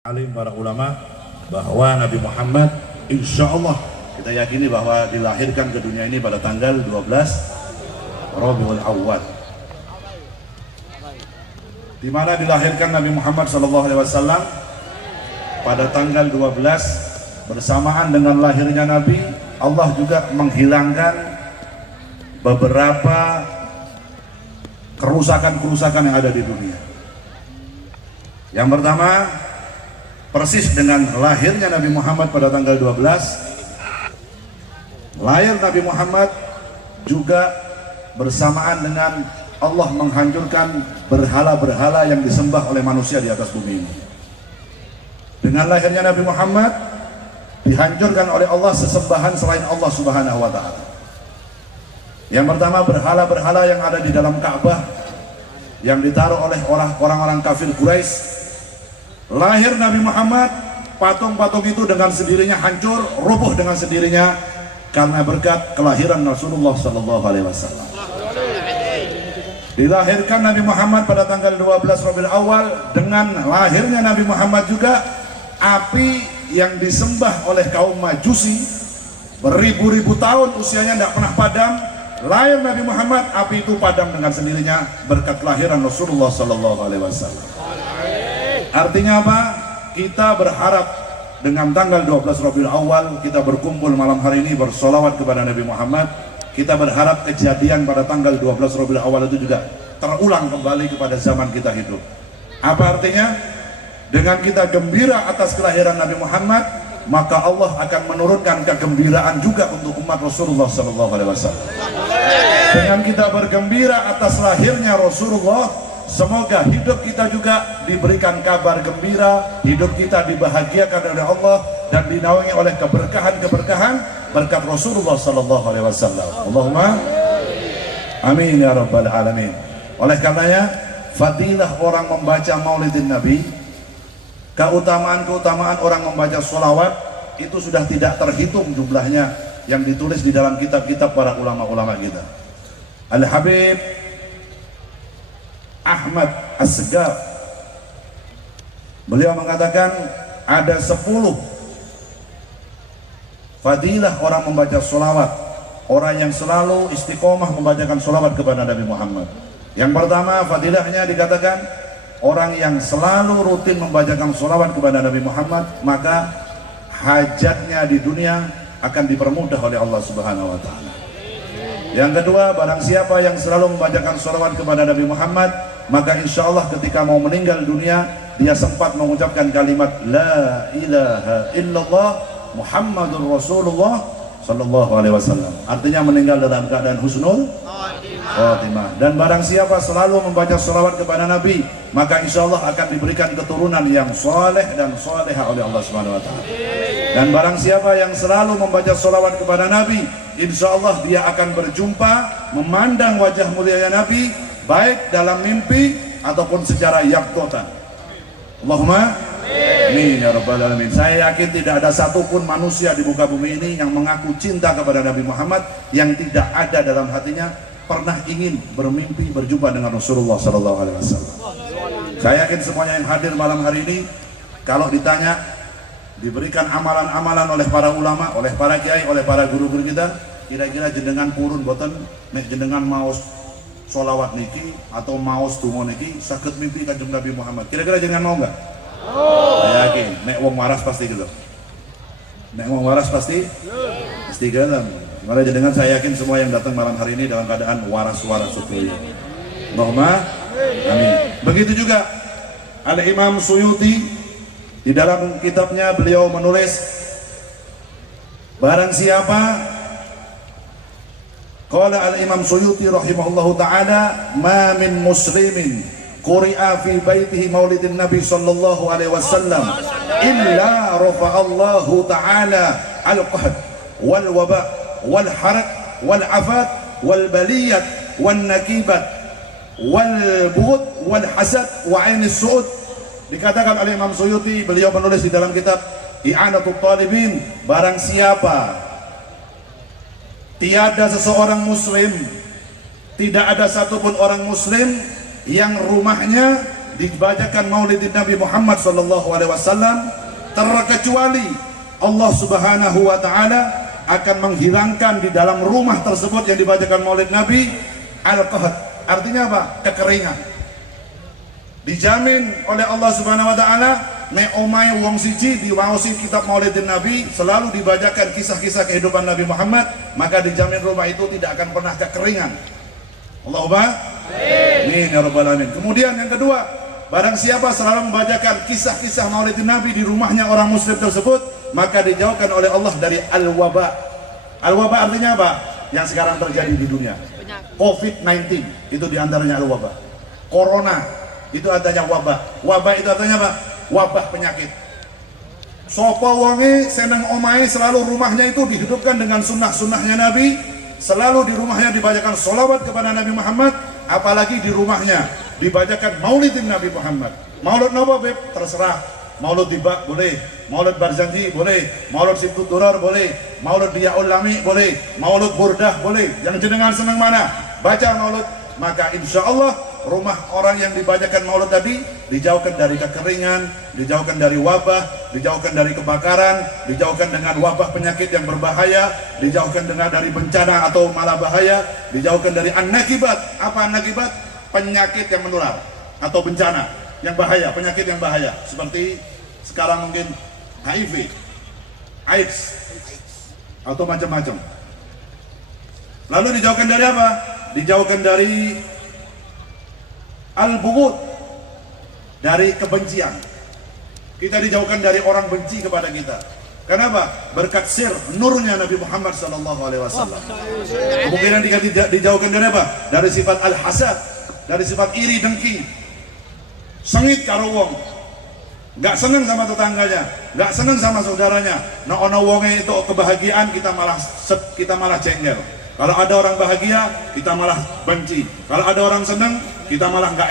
Alim para ulama bahwa Nabi Muhammad insya Allah kita yakini bahwa dilahirkan ke dunia ini pada tanggal 12 Rabiul Awwal, di mana dilahirkan Nabi Muhammad SAW pada tanggal 12 bersamaan dengan lahirnya Nabi. Allah juga menghilangkan beberapa kerusakan-kerusakan yang ada di dunia. Yang pertama, persis dengan lahirnya Nabi Muhammad pada tanggal 12, lahir Nabi Muhammad juga bersamaan dengan Allah menghancurkan berhala-berhala yang disembah oleh manusia di atas bumi ini. Dengan lahirnya Nabi Muhammad dihancurkan oleh Allah sesembahan selain Allah Subhanahu wa Ta'ala. Yang pertama, berhala-berhala yang ada di dalam Ka'bah yang ditaruh oleh orang-orang kafir Quraisy. Lahir Nabi Muhammad, patung-patung itu dengan sendirinya hancur, roboh dengan sendirinya karena berkat kelahiran Rasulullah SAW. Dilahirkan Nabi Muhammad pada tanggal 12 Rabiul Awal. Dengan lahirnya Nabi Muhammad juga api yang disembah oleh kaum Majusi beribu-ribu tahun usianya tidak pernah padam. Lahir Nabi Muhammad, api itu padam dengan sendirinya berkat kelahiran Rasulullah SAW. Artinya apa? Kita berharap dengan tanggal 12 Rabiul Awal kita berkumpul malam hari ini bersolawat kepada Nabi Muhammad. Kita berharap kejadian pada tanggal 12 Rabiul Awal itu juga terulang kembali kepada zaman kita hidup. Apa artinya? Dengan kita gembira atas kelahiran Nabi Muhammad, maka Allah akan menurunkan kegembiraan juga untuk umat Rasulullah SAW. Dengan kita bergembira atas lahirnya Rasulullah, semoga hidup kita juga diberikan kabar gembira, hidup kita dibahagiakan oleh Allah dan dinaungi oleh keberkahan-keberkahan berkat Rasulullah SAW. Allahumma amin ya rabbal alamin. Oleh karenanya, fadilah orang membaca maulidin Nabi, keutamaan-keutamaan orang membaca sholawat itu sudah tidak terhitung jumlahnya yang ditulis di dalam kitab-kitab para ulama-ulama kita. Al-Habib Ahmad As-Segar, beliau mengatakan ada 10 fadilah orang membaca sholawat, orang yang selalu istiqomah membacakan sholawat kepada Nabi Muhammad. Yang pertama fadilahnya dikatakan orang yang selalu rutin membacakan sholawat kepada Nabi Muhammad, maka hajatnya di dunia akan dipermudah oleh Allah Subhanahu wa Ta'ala. Yang kedua, barang siapa yang selalu membacakan sholawat kepada Nabi Muhammad, maka insya Allah ketika mau meninggal dunia dia sempat mengucapkan kalimat La ilaha illallah Muhammadur Rasulullah Sallallahu Alaihi Wasallam. Artinya meninggal dalam keadaan husnul khatimah. Dan barang siapa selalu membaca sholawat kepada Nabi, maka insya Allah akan diberikan keturunan yang soleh dan soleha oleh Allah Subhanahu Wa Taala. Dan barang siapa yang selalu membaca sholawat kepada Nabi, insya Allah dia akan berjumpa, memandang wajah mulia Nabi, baik dalam mimpi ataupun secara yaqdatan. Allahumma amin ya rabbal alamin. Saya yakin tidak ada satupun manusia di muka bumi ini yang mengaku cinta kepada Nabi Muhammad yang tidak ada dalam hatinya pernah ingin bermimpi berjumpa dengan Rasulullah SAW. Saya yakin semuanya yang hadir malam hari ini, kalau ditanya, diberikan amalan-amalan oleh para ulama, oleh para kiai, oleh para guru-guru kita, kira-kira jenengan purun boten nek jenengan maos sholawat niki atau maos donga niki saged mimpi kanjeng Nabi Muhammad. Kira-kira jenengan mau enggak? Saya yakin nek wong waras pasti gitu. Nek wong waras pasti gelem. Maka jenengan saya yakin semua yang datang malam hari ini dalam keadaan waras-waras setuju. Allahumma amin. Begitu juga Al-Imam Suyuti di dalam kitabnya beliau menulis, barang siapa, qala Al-Imam Suyuti rahimahullahu ta'ala, ma min muslimin quri'a fi baitihi maulidin Nabi sallallahu alaihi wasallam illa rafa'allahu ta'ala al-qahd wal waba wal harq wal afat wal baliyat wal nakibat wal bughd wal hasad wa 'ainis su'ud. Dikatakan oleh Imam Suyuti, beliau menulis di dalam kitab I'anatul Talibin, barang siapa tiada seseorang muslim, tidak ada satupun orang muslim yang rumahnya dibacakan maulidin Nabi Muhammad SAW, terkecuali Allah Subhanahu wa Ta'ala akan menghilangkan di dalam rumah tersebut yang dibacakan maulid Nabi al-qahd. Artinya apa? Kekeringan. Dijamin oleh Allah Subhanahu wa Ta'ala, nek omahe wong siji diwaosi kitab maulidin Nabi, selalu dibacakan kisah-kisah kehidupan Nabi Muhammad, maka dijamin rumah itu tidak akan pernah kekeringan. Allahumma amin ya rabbal alamin. Kemudian yang kedua, barang siapa selalu membacakan kisah-kisah maulidin Nabi di rumahnya orang muslim tersebut, maka dijauhkan oleh Allah dari al-waba. Al-waba artinya apa? Yang sekarang terjadi di dunia. COVID-19 itu diantaranya al-waba. Corona itu artinya wabah. Wabah itu artinya apa? Wabah penyakit. Sopo wonge seneng omai, selalu rumahnya itu dihidupkan dengan sunnah-sunnahnya Nabi, selalu di rumahnya dibacakan sholawat kepada Nabi Muhammad, apalagi di rumahnya dibacakan maulidin Nabi Muhammad. Maulid Nabawi terserah, maulid Tiba boleh, maulid Barzanji boleh, maulid Sibtu Durar boleh, maulid Diyaul Lami boleh, maulid Burdah boleh. Yang jenengan senang mana? Baca maulid, maka insya Allah rumah orang yang dibacakan maulid tadi dijauhkan dari kekeringan, dijauhkan dari wabah, dijauhkan dari kebakaran, dijauhkan dengan wabah penyakit yang berbahaya, dijauhkan dengan dari bencana atau malah bahaya, dijauhkan dari an-nakibat. Apa an-nakibat? Penyakit yang menular atau bencana yang bahaya, penyakit yang bahaya seperti sekarang mungkin HIV, AIDS atau macam-macam. Lalu dijauhkan dari apa? Dijauhkan dari al-bughud, dari kebencian. Kita dijauhkan dari orang benci kepada kita. Kenapa? Berkat sir nurnya Nabi Muhammad SAW. Kemungkinan dijauhkan dari apa? Dari sifat al-hasad, dari sifat iri dengki, sengit karo wong, nggak seneng sama tetangganya, nggak seneng sama saudaranya. Nah ono wonge itu kebahagiaan, kita malah jengkel. Kalau ada orang bahagia, kita malah benci. Kalau ada orang seneng, kita malah nggak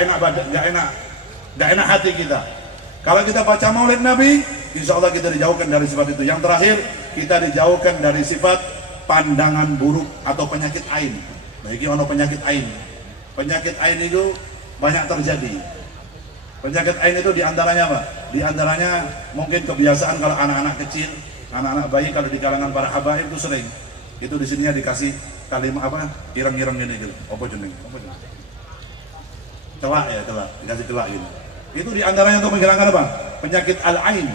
enak hati kita. Kalau kita baca maulid Nabi, insya Allah kita dijauhkan dari sifat itu. Yang terakhir, kita dijauhkan dari sifat pandangan buruk atau penyakit ain. Bagi ono penyakit ain. Penyakit ain itu banyak terjadi. Penyakit ain itu diantaranya apa? Diantaranya mungkin kebiasaan kalau anak-anak kecil, anak-anak bayi kalau di kalangan para habaib itu sering. Itu di sininya dikasih kalimat apa? Ireng-ireng gini gitu. Apa jeneng? Celak ya, celak. Dikasih celak gitu. Itu diantaranya untuk menghilangkan apa? Penyakit al-ain.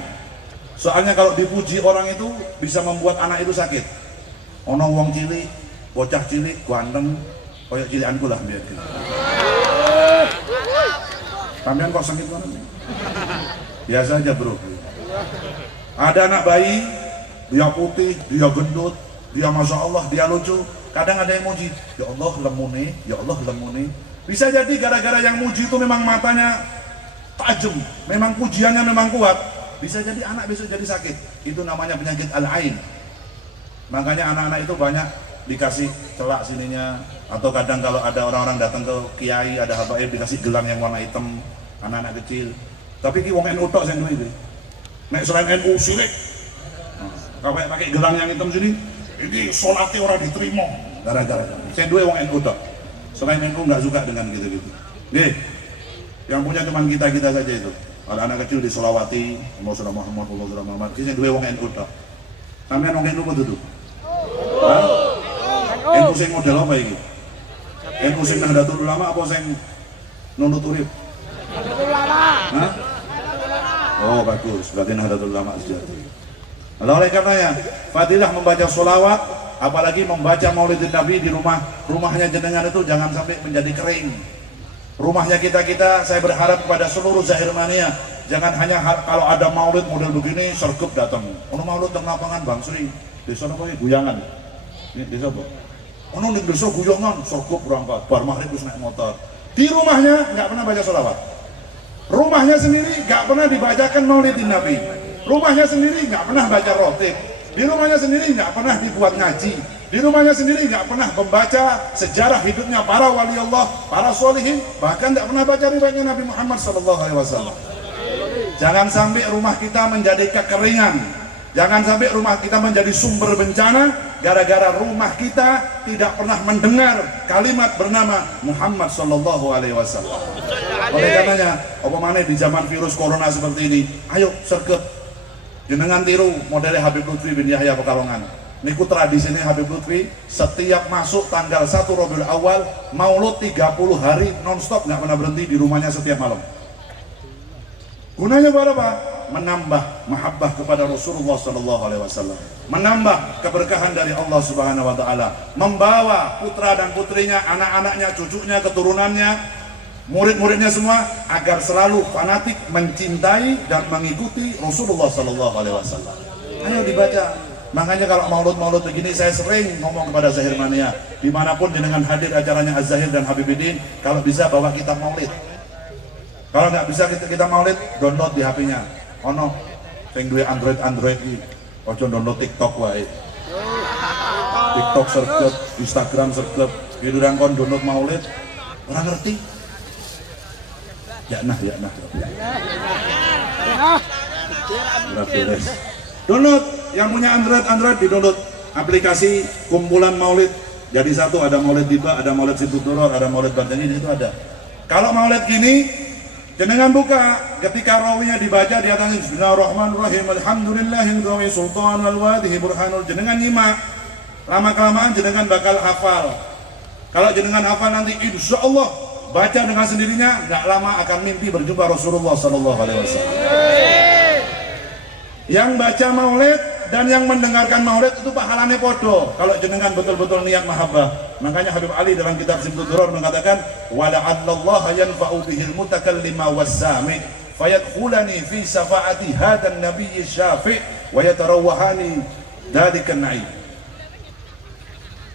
Soalnya kalau dipuji orang itu bisa membuat anak itu sakit. Ono wong cilik, bocah cilik, ganteng, koyok cilikanku lah biar gitu. Sampean kok sakit banget? Biasa aja bro. Ada anak bayi, dia putih, dia gendut, dia masya Allah, dia lucu. Kadang ada yang muji, ya Allah lemune, ya Allah lemune. Bisa jadi gara-gara yang muji itu memang matanya tajam, memang pujiannya memang kuat. Bisa jadi anak besok jadi sakit. Itu namanya penyakit al-ain. Makanya anak-anak itu banyak dikasih celak sininya. Atau kadang kalau ada orang-orang datang ke kiai, ada habaib dikasih gelang yang warna hitam, anak-anak kecil. Tapi ki wong NU tok sing duwe iki. Nek selain NU sirik. Kalau pakai gelang yang hitam sini, ini sholatnya orang diterima gara-gara saya dua wong NU tok. Selain NU nggak suka dengan gitu-gitu. Nih, yang punya cuma kita saja itu. Ada anak kecil di Solawati, Allah sudah Muhammad. Kita dua wong NU tok. Sampean wong NU apa tuh? NU sing model apa ini? NU sing Nahdlatul Ulama apa sing nunut urip? Nahdlatul Ulama. Oh bagus, berarti Nahdlatul Ulama sejati. Oleh karenanya, fadilah membaca sholawat, apalagi membaca maulidin Nabi di rumahnya jenengan itu jangan sampai menjadi kering. Rumahnya kita, saya berharap kepada seluruh Zahir Mania, jangan hanya kalau ada maulid model begini, sergup datang. Ono maulid teng lapangan Bang Sri, desa apa ini? Guyangan. Ini desa apa? Ono ning desa Guyangan, sergup berangkat, bar maghrib wis naik motor. Di rumahnya nggak pernah baca sholawat. Rumahnya sendiri nggak pernah dibacakan maulidin Nabi. Rumahnya sendiri nggak pernah baca rotib. Di rumahnya sendiri nggak pernah dibuat ngaji. Di rumahnya sendiri nggak pernah membaca sejarah hidupnya para wali Allah, para sholihin, bahkan nggak pernah baca riwayatnya Nabi Muhammad SAW. Jangan sampai rumah kita menjadi kekeringan. Jangan sampai rumah kita menjadi sumber bencana gara-gara rumah kita tidak pernah mendengar kalimat bernama Muhammad Sallallahu Alaihi Wasallam. Oleh karenanya, apa mana di zaman virus corona seperti ini, ayo sergap jenengan tiru modelnya Habib Lutfi bin Yahya Pekalongan. Niku tradisinya Habib Lutfi setiap masuk tanggal 1 Rabiul Awal maulud 30 hari nonstop, nggak pernah berhenti di rumahnya setiap malam. Gunanya buat apa? Menambah mahabbah kepada Rasulullah Sallallahu Alaihi Wasallam, menambah keberkahan dari Allah Subhanahu Wa Taala, membawa putra dan putrinya, anak-anaknya, cucunya, keturunannya, murid-muridnya semua agar selalu fanatik mencintai dan mengikuti Rasulullah Sallallahu Alaihi Wasallam. Ayo dibaca. Makanya kalau maulud-maulud begini saya sering ngomong kepada Zahir Mania, dimanapun jenengan hadir acaranya Az-Zahir dan Habibidin, kalau bisa bawa kitab maulid. Kalau nggak bisa kita maulid, download di HP-nya. Ono sing duwe Android iki, ojo download TikTok wae. TikTok sergep, Instagram sergep, giliran kon download maulid, ora ngerti. Ya nah. Download, yang punya Android di download aplikasi kumpulan maulid. Jadi satu, ada maulid tiba, ada maulid Situduror, ada maulid Bantani, di situ ada. Kalau maulid gini, jenengan buka, ketika rawinya dibaca di atasnya Bismillahirrahmanirrahim, Alhamdulillahirrahmanirrahim, Sultan wal-Wadihi Burhanul, jenengan nyimak, lama-kelamaan jenengan bakal hafal. Kalau jenengan hafal nanti insya Allah baca dengan sendirinya, nggak lama akan mimpi berjumpa Rasulullah Sallallahu Alaihi Wasallam. Yang baca maulid dan yang mendengarkan maulid itu pahalanya podo kalau jenengan betul-betul niat mahabbah. Makanya Habib Ali dalam kitab Simtud Duror mengatakan, wala'allallaha yanfa'u bihil mutakallima was-sami' fayadkhulani fi safa'ati hadan nabiyyi syafi' wa yatarawahani dalikan na'im.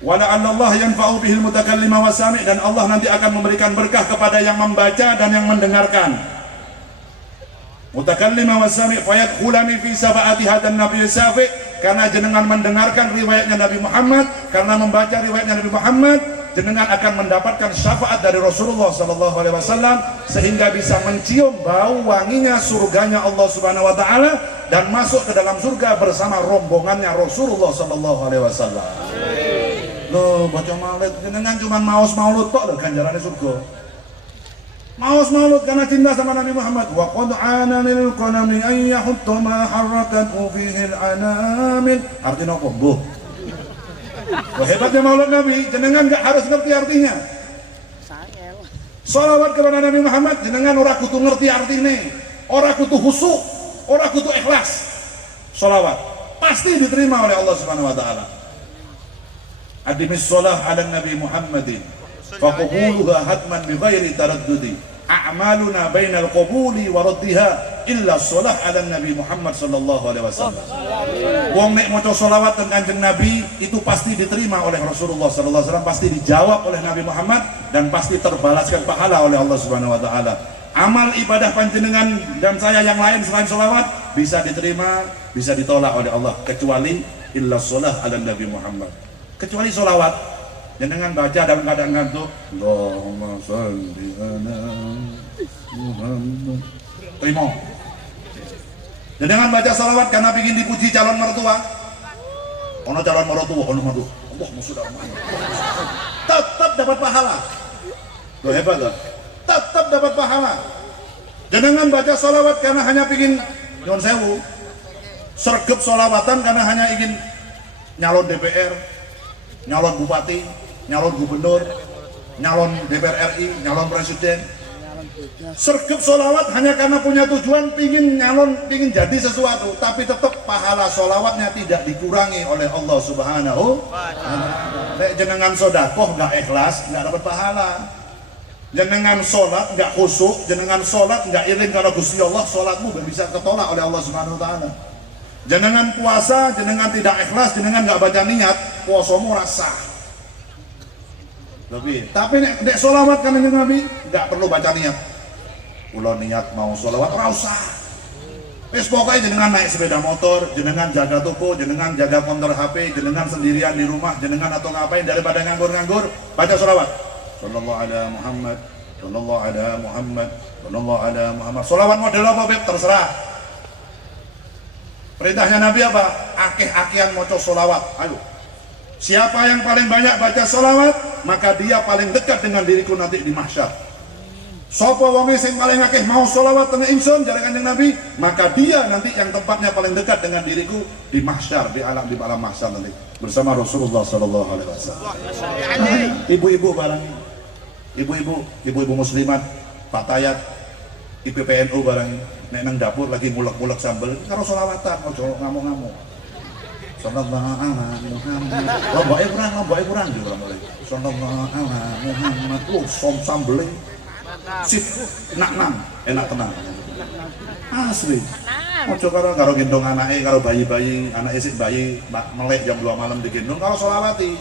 Wala'allallaha yanfa'u bihil mutakallima was-sami', dan Allah nanti akan memberikan berkah kepada yang membaca dan yang mendengarkan. Mutakallima was-sami' fayadkhulani fi safa'ati hadan nabiyyi syafi', karena jenengan mendengarkan riwayatnya Nabi Muhammad, karena membaca riwayatnya Nabi Muhammad, jenengan akan mendapatkan syafaat dari Rasulullah Sallallahu Alaihi Wasallam, sehingga bisa mencium bau wanginya surganya Allah Subhanahu Wa Taala dan masuk ke dalam surga bersama rombongannya Rasulullah Sallallahu Alaihi Wasallam. Loh, baca maulid jenengan cuma maos maulud tok lho ganjarannya surga. Maus maulud karena cinta sama Nabi Muhammad. Wa qad ana lil qalami ay yahutta ma harakatu fihi al-anamil. Artinya apa? Mbuh. Wah, hebatnya maulud Nabi, jenengan enggak harus ngerti artinya. Shalawat kepada Nabi Muhammad jenengan ora kudu ngerti artinya, ora kudu khusyuk, ora kudu ikhlas. Shalawat pasti diterima oleh Allah Subhanahu wa taala. Adimis shalah ala Nabi Muhammadin faqbuluha hatman bi ghairi taraddudi. A'maluna bainal qabuli wa raddiha illa shalah ala Nabi Muhammad sallallahu alaihi wasallam. Wong nek maca sholawat teng Kanjeng Nabi itu pasti diterima oleh Rasulullah sallallahu alaihi wasallam, pasti dijawab oleh Nabi Muhammad dan pasti terbalaskan pahala oleh Allah Subhanahu wa taala. Amal ibadah panjenengan dan saya yang lain selain sholawat bisa diterima, bisa ditolak oleh Allah, kecuali illa shalah ala Nabi Muhammad. Kecuali sholawat jenengan baca dalam keadaan ngantuk, Allahumma sholli ala Muhammad, terima. Jenengan baca salawat karena ingin dipuji calon mertua, ono calon mertua, ono mertua, Allah musuh tetap dapat pahala. Loh, hebat kan? Tetap dapat pahala. Jenengan baca salawat karena hanya ingin nyuwun sewu, sergep salawatan karena hanya ingin nyalon DPR, nyalon bupati, nyalon gubernur, nyalon DPR RI, nyalon presiden. Sergep sholawat hanya karena punya tujuan pingin nyalon, pingin jadi sesuatu, tapi tetap pahala sholawatnya tidak dikurangi oleh Allah Subhanahu wa ta'ala. Jenengan sodakoh nggak ikhlas, nggak dapat pahala. Jenengan sholat nggak khusyuk, jenengan sholat nggak iring karena Gusti Allah, sholatmu nggak bisa ketolak oleh Allah Subhanahu wa ta'ala. Jenengan puasa, jenengan tidak ikhlas, jenengan nggak baca niat, puasamu rasa lebih. Tapi nek sholawat kan Nabi nggak perlu baca niat. Ulah niat mau sholawat ora usah. Wis pokoknya jenengan naik sepeda motor, jenengan jaga toko, jenengan jaga konter HP, jenengan sendirian di rumah, jenengan atau ngapain daripada nganggur-nganggur, baca sholawat. Sallallahu ala Muhammad, sallallahu ala Muhammad, sallallahu ala Muhammad. Sholawat model apa, Beb? Terserah. Perintahnya Nabi apa? Akeh-akehan maca sholawat. Ayo. Siapa yang paling banyak baca sholawat, maka dia paling dekat dengan diriku nanti di mahsyar. Sapa wong sing paling akeh mau sholawat teng ingsun jare Kanjeng Nabi, maka dia nanti yang tempatnya paling dekat dengan diriku di mahsyar, di alam mahsyar nanti bersama Rasulullah sallallahu alaihi wasallam. Ibu-ibu barang ini. Ibu-ibu muslimat, Fatayat, IPPNU barang ini. Nek nang dapur lagi ngulek-ngulek sambel karo sholawatan, ojo ngamuk-ngamuk. Sallallahu alaihi Muhammad. Lomboke kurang juga mulai. Sallallahu alaihi Muhammad. Lu sambele. Sip, enak tenang. Asli. Ojo karo gendong anake, karo bayi-bayi, anak isik bayi melek jam 2 malam digendong karo sholawati.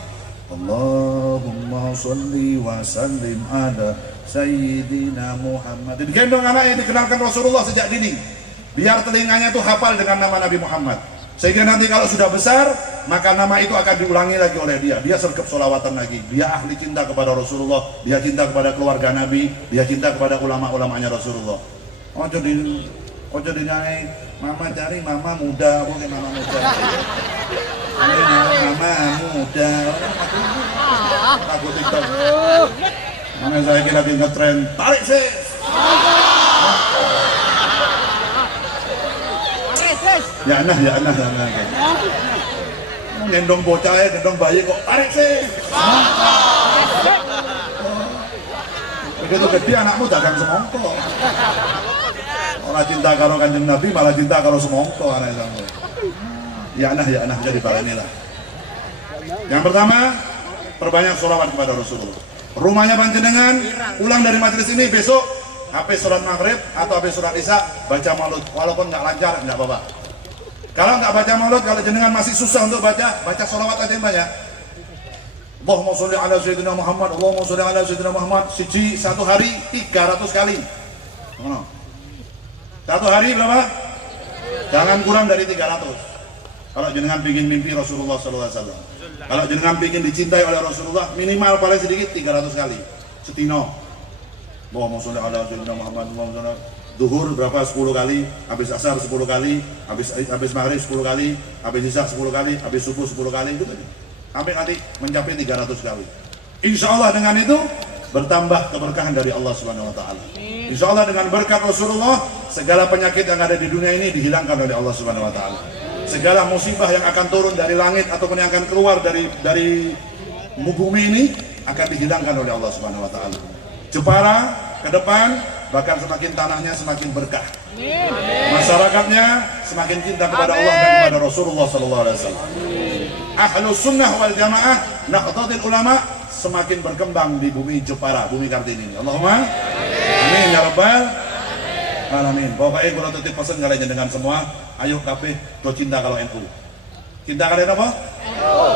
Allahumma sholli wa sallim ala Sayyidina Muhammad. Digendong anaknya, dikenalkan Rasulullah sejak dini. Biar telinganya itu hafal dengan nama Nabi Muhammad. Sehingga nanti kalau sudah besar, maka nama itu akan diulangi lagi oleh dia. Dia sergap sholawatan lagi. Dia ahli cinta kepada Rasulullah. Dia cinta kepada keluarga Nabi. Dia cinta kepada ulama-ulamanya Rasulullah. Ojo dinyanyi, mama cari mama muda, bukan mama muda. Mama muda. Aku TikTok. Mana saya kira lagi ngetren, tarik sih. Ya nah. Gendong bocah ya, gendong bayi kok tarik sih. Begitu gede anakmu dagang semongko. Orang cinta karo Kanjeng Nabi malah cinta karo semongko anak sampe. Ya nah jadi baleni lah. Yang pertama, perbanyak sholawat kepada Rasulullah. Rumahnya panjenengan, pulang dari majelis ini besok habis sholat maghrib atau habis sholat isya baca maulud, walaupun nggak lancar nggak apa-apa. Kalau nggak baca maulud, kalau jenengan masih susah untuk baca sholawat aja yang banyak. Allahumma sholli ala Sayyidina Muhammad, Allahumma sholli ala Sayyidina Muhammad. Satu hari 300 kali. Satu hari berapa? Jangan kurang dari 300. Kalau jenengan bikin mimpi Rasulullah SAW. Kalau jenengan bikin dicintai oleh Rasulullah, minimal paling sedikit 300 kali. Setino. Allahumma sholli ala Sayyidina Muhammad, Allahumma sholli. Duhur berapa? 10 kali, habis asar 10 kali, habis maghrib 10 kali, habis isya 10 kali, habis subuh 10 kali, itu tadi. Sampai nanti mencapai 300 kali. Insya Allah dengan itu bertambah keberkahan dari Allah Subhanahu wa taala. Insya Allah dengan berkat Rasulullah, segala penyakit yang ada di dunia ini dihilangkan oleh Allah Subhanahu wa taala. Segala musibah yang akan turun dari langit ataupun yang akan keluar dari bumi ini akan dihilangkan oleh Allah Subhanahu wa taala. Jepara ke depan bahkan semakin tanahnya semakin berkah. Masyarakatnya semakin cinta kepada Allah dan kepada Rasulullah sallallahu alaihi wasallam. Ahlus sunnah wal jamaah, Nahdlatul Ulama semakin berkembang di bumi Jepara, bumi Kartini. Allahumma amin ya rabbal alamin. Pokoknya kalau titip pesan kalian dengan semua, ayo kabeh do cinta kalau NU. Cinta kalian apa?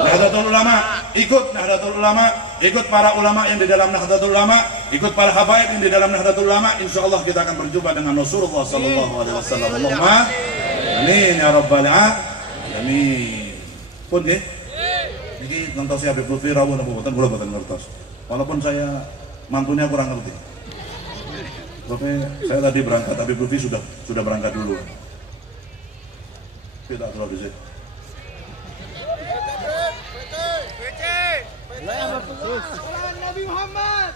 Nahdlatul Ulama, ikut Nahdlatul Ulama, ikut para ulama yang di dalam Nahdlatul Ulama, ikut para habaib yang di dalam Nahdlatul Ulama. Insya Allah kita akan berjumpa dengan Rasulullah sallallahu alaihi wasallam. Allahumma amin ya rabbal alamin. Pun nggih. Iki ngentosi Habib Lutfi rawuh napa mboten, kula mboten ngertos. Walaupun saya mantunya kurang ngerti. Oke, saya tadi berangkat, Habib Lutfi sudah berangkat dulu. Kita keluar di sini. Nabi Muhammad.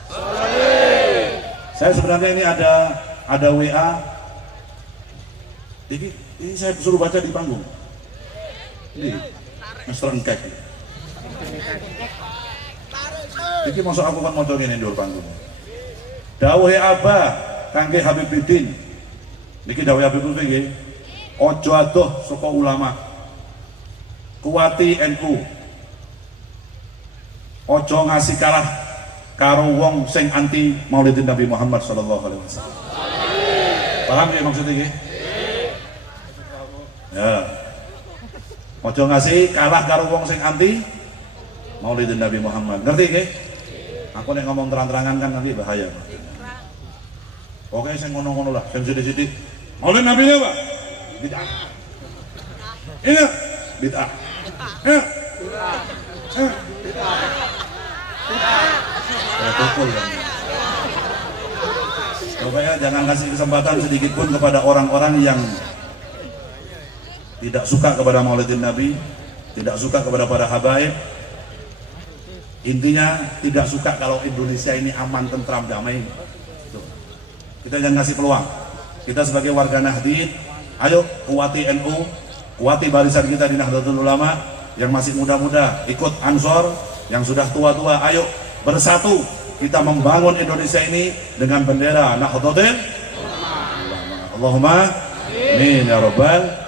Saya sebenarnya ini ada WA. Ini saya suruh baca di panggung. Ini Mr. Engkek. Iki masuk aku kan mau ngene ndur panggung. Dawuhe Abah kangge Habib Bidin. Niki dawuhe Habib Bidin nggih. Ojo adoh saka ulama. Kuwati NU. Ojo ngasih kalah karo wong sing anti Maulidin Nabi Muhammad sallallahu alaihi wasallam. Paham ya maksudnya nggih? Ya. Ojo ngasih kalah karo wong sing anti Maulidin Nabi Muhammad. Ngerti nggih? Aku nek ngomong terang-terangan kan nanti bahaya. Oke, sing ngono-ngono lah, sing sithik-sithik. Maulid Nabi apa? Bid'ah. Ini bid'ah. Pokoknya jangan kasih kesempatan sedikit pun kepada orang-orang yang tidak suka kepada maulidin Nabi, tidak suka kepada para habaib. Intinya tidak suka kalau Indonesia ini aman, tentram, damai. Kita jangan kasih peluang. Kita sebagai warga Nahdien, ayo kuati NU, kuati barisan kita di Nahdlatul Ulama. Yang masih muda-muda ikut Ansor, yang sudah tua-tua ayo bersatu kita membangun Indonesia ini dengan bendera Nahdlatul. Allahumma amin ya rabbal